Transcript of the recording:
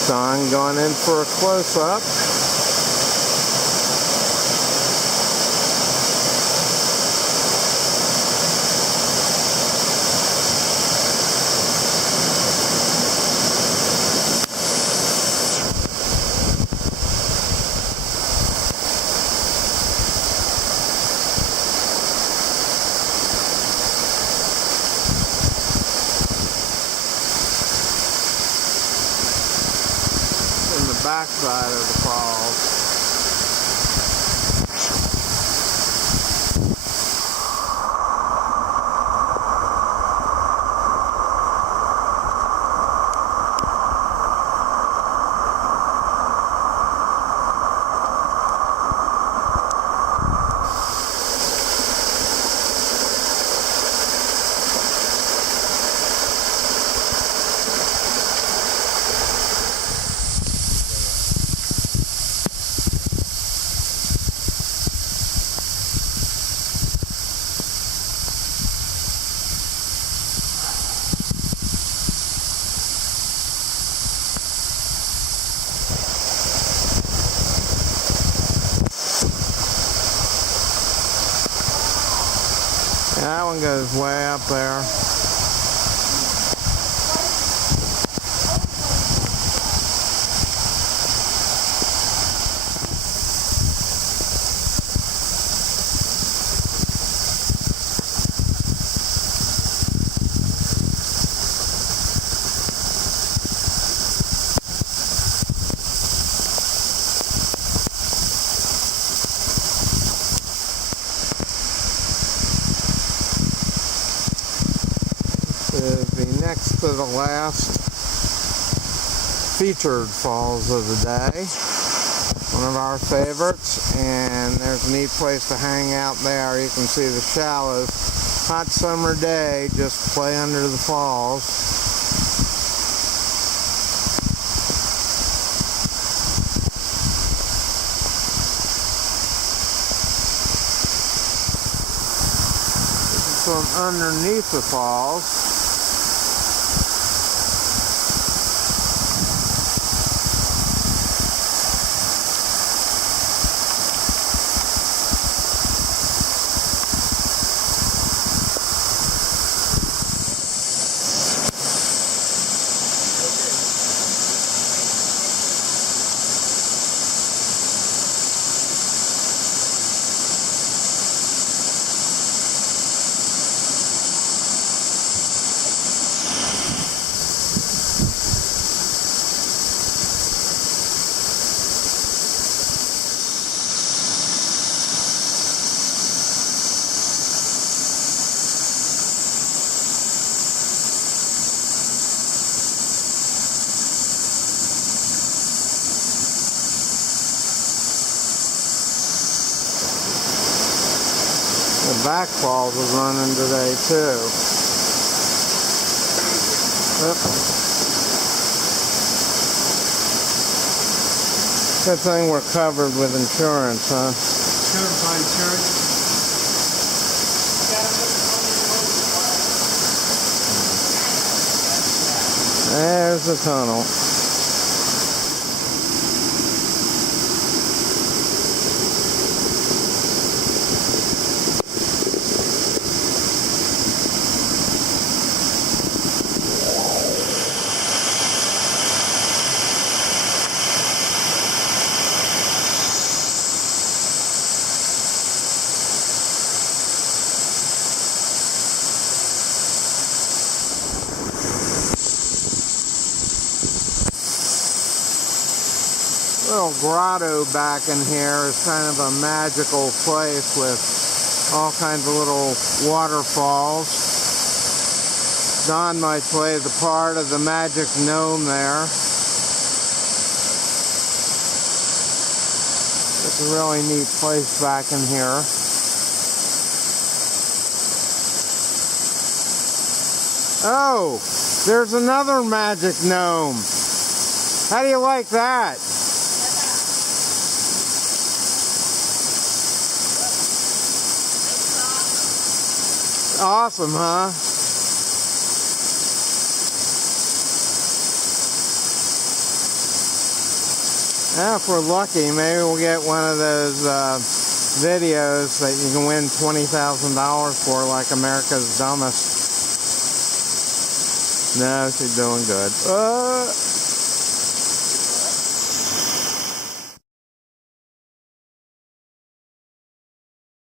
Grayson going in for a close-up. Backside of the falls. That one goes way up there. Is the next to the last featured falls of the day. One of our favorites, and there's a neat place to hang out there. You can see the shallows. Hot summer day, just play under the falls. This is from underneath the falls. The back falls is running today too. Good thing we're covered with insurance, huh? Covered by insurance. There's the tunnel. Little grotto back in here is kind of a magical place with all kinds of little waterfalls. Don might play the part of the magic gnome there. It's a really neat place back in here. Oh, there's another magic gnome. How do you like that? Awesome, huh? Now, if we're lucky, maybe we'll get one of those videos that you can win $20,000 for, like America's Dumbest. No, she's doing good.